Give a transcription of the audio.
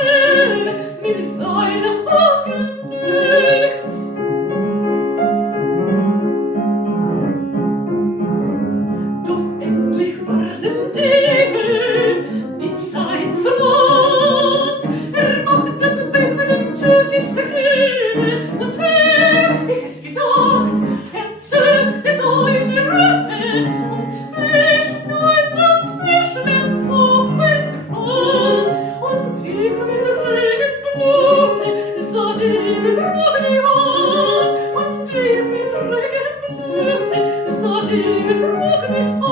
Rede mit seinem Angesicht. Doch endlich war dem Diebel die Zeit zu lang. Macht das Bächlein tückisch Trübe, und wer es gedacht, zückte seine Rute und fischt nun das Fischlein so betrug. Und ich mit ruhigem Blute sah die betrogene Hand, und ich mit ruhigem Blute sah die betrogene Hand.